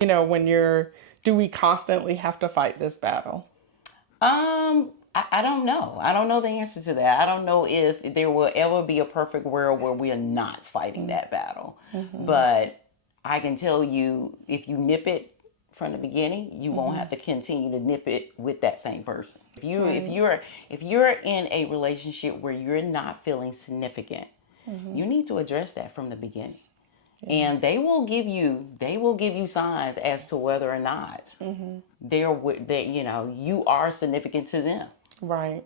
Do we constantly have to fight this battle? I don't know. I don't know the answer to that. I don't know if there will ever be a perfect world where we are not fighting that battle. But I can tell you, if you nip it from the beginning, you won't have to continue to nip it with that same person. If you're in a relationship where you're not feeling significant, you need to address that from the beginning. And they will give you signs as to whether or not you are significant to them. Right.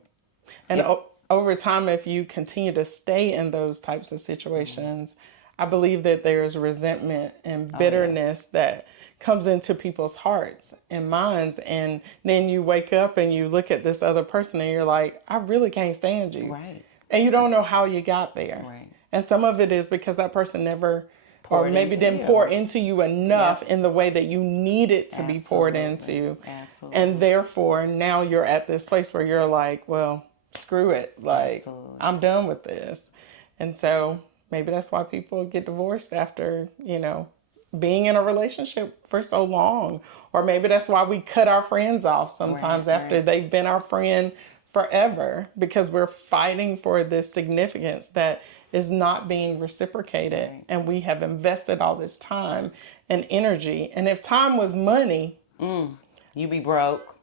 And over time, if you continue to stay in those types of situations, I believe that there's resentment and bitterness that comes into people's hearts and minds. And then you wake up and you look at this other person and you're like, I really can't stand you. Right. And you don't know how you got there. Right. And some of it is because that person never, or Poured maybe into didn't you. pour into you enough Yep. in the way that you need it to be poured into. Absolutely. And therefore, now you're at this place where you're like, well, screw it. Like, Absolutely. I'm done with this. And so maybe that's why people get divorced after, being in a relationship for so long. Or maybe that's why we cut our friends off sometimes after they've been our friend forever, because we're fighting for this significance that is not being reciprocated. And we have invested all this time and energy. And if time was money, You be broke.